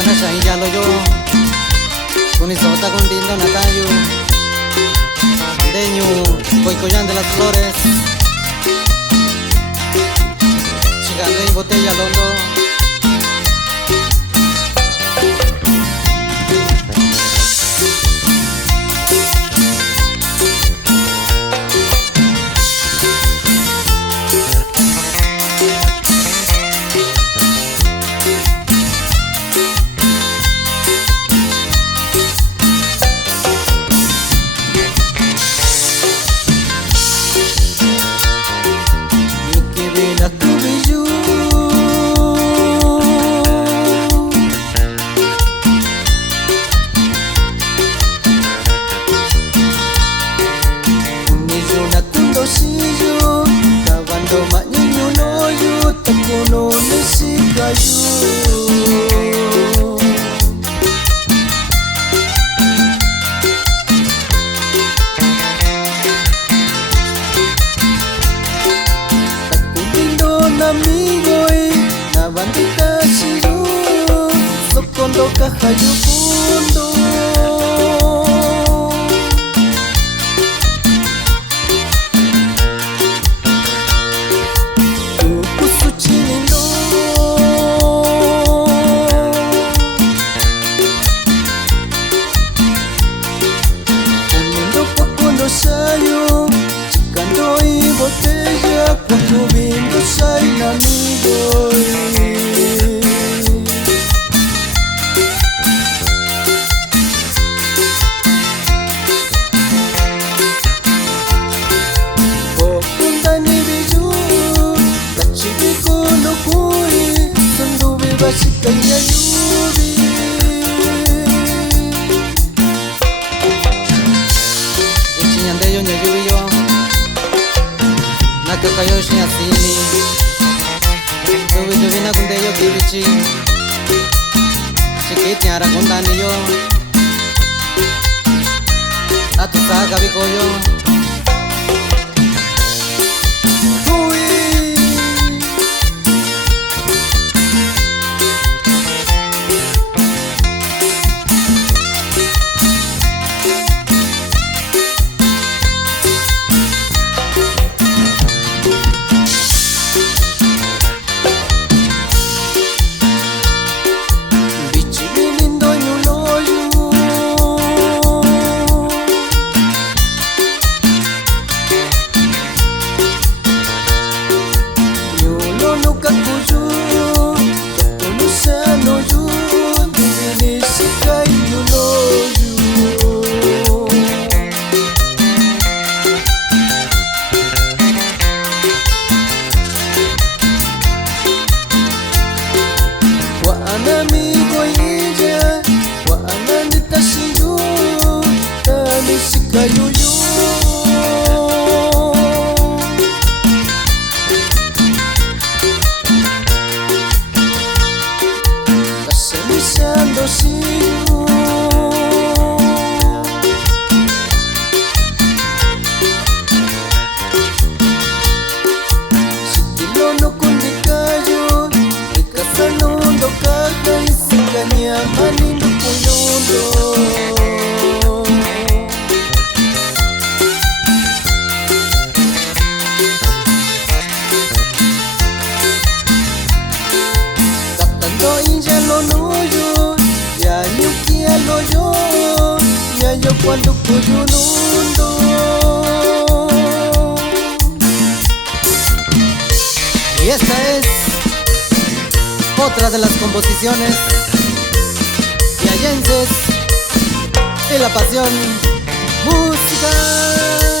Yana shai ya lo yo Kunisota con dindo natayo Deño Coicoyán de las flores Chigarre y botella londo amigo na bandita shiru sokondo kahayu kundo kusu chinindo unindo pakondo shayo chikando y botella cuando vindo shai amigo Popundani biju Kachibiko no kui Sundubi bashikaya yubi Vichinyandeyo nyayubiyo Nakakayoshi asini Dubi na kundeyo kibichi Chiquitiara kundaniyo Atusaka bikoyo amigo ella wa ananita shiyu tani shikayuyu kasemishando shiyu shikilo no kundikayo ikasanondo kaga isikanya manindo kuyondo kaptando inja lo nuyo ya nyukia lo yo ya yo cuando kuyunundo Y esta es otra de las composiciones yayenses y la pasión musical.